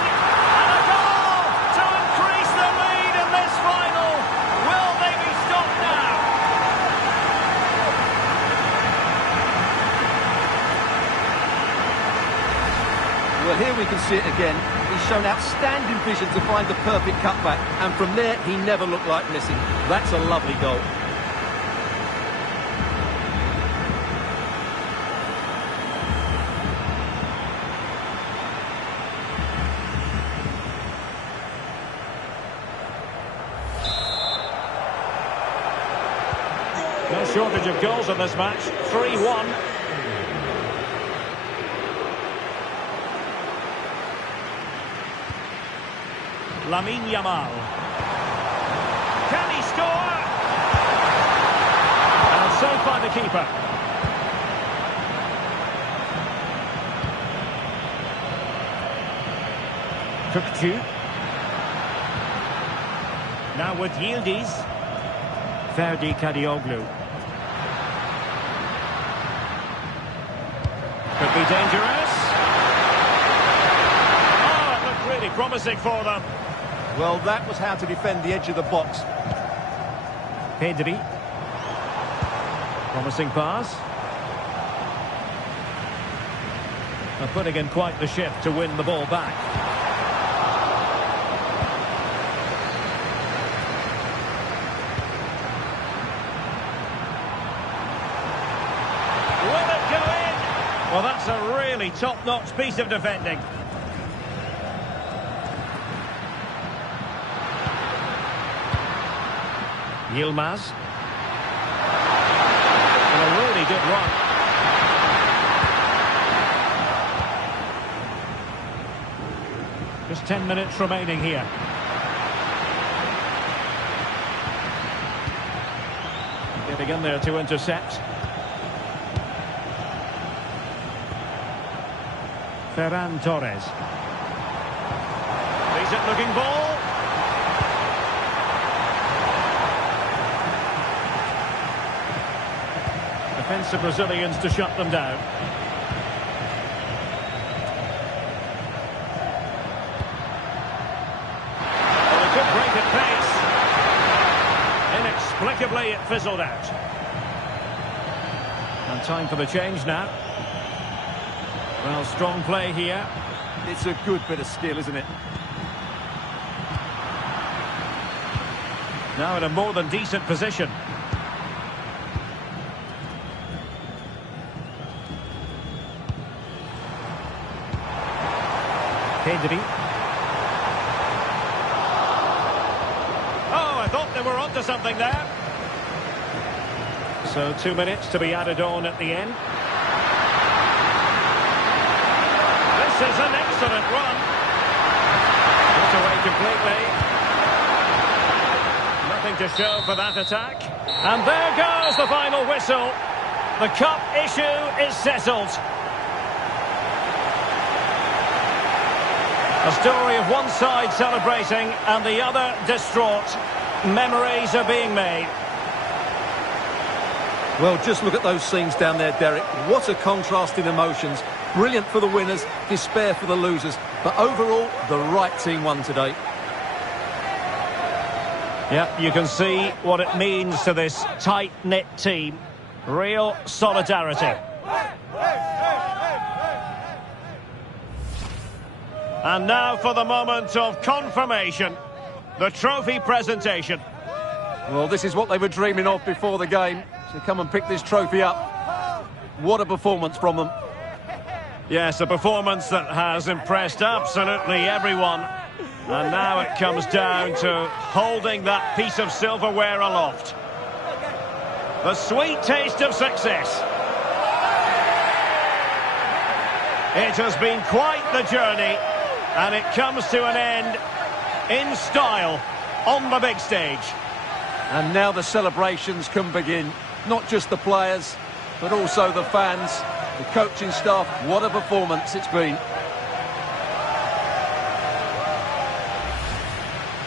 And a goal to increase the lead in this final. Will they be stopped now? Well, here we can see it again. He's shown outstanding vision to find the perfect cutback. And from there, he never looked like missing. That's a lovely goal. No shortage of goals in this match. 3-1. Lamine Yamal. Can he score? And saved by the keeper. Kökçü. Now with Yildiz. Ferdi Kadioglu. Could be dangerous. Oh, it looked really promising for them. Well, that was how to defend the edge of the box. Pedri. Promising pass. They're putting in quite the shift to win the ball back. Will it go in? Well, that's a really top-notch piece of defending. Yilmaz. And a really good run. Just 10 minutes remaining here. Getting in there to intercept. Ferran Torres. Decent looking ball. Defensive Brazilians to shut them down. Well, a good break at pace. Inexplicably, it fizzled out. And time for the change now. Well, strong play here. It's a good bit of skill, isn't it? Now in a more than decent position. Pedri. Oh, I thought they were onto something there. So 2 minutes to be added on at the end. This is an excellent run. Put away completely. Nothing to show for that attack. And there goes the final whistle. The cup issue is settled. A story of one side celebrating and the other distraught. Memories are being made. Well, just look at those scenes down there, Derek. What a contrast in emotions. Brilliant for the winners, despair for the losers. But overall, the right team won today. Yeah, you can see what it means to this tight-knit team. Real solidarity. And now for the moment of confirmation. The trophy presentation. Well, this is what they were dreaming of before the game. To come and pick this trophy up. What a performance from them. Yes, a performance that has impressed absolutely everyone. And now it comes down to holding that piece of silverware aloft. The sweet taste of success. It has been quite the journey, and it comes to an end in style on the big stage. And now the celebrations can begin. Not just the players, but also the fans, the coaching staff. What a performance it's been.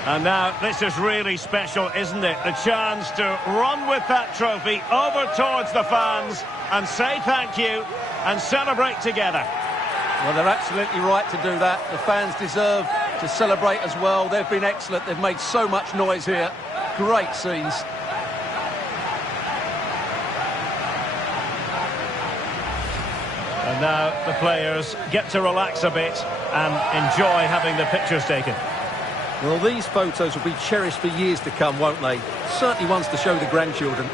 And now this is really special, isn't it? The chance to run with that trophy over towards the fans and say thank you and celebrate together. Well, they're absolutely right to do that. The fans deserve to celebrate as well. They've been excellent. They've made so much noise here. Great scenes. And now the players get to relax a bit and enjoy having the pictures taken. Well, these photos will be cherished for years to come, won't they? Certainly ones to show the grandchildren.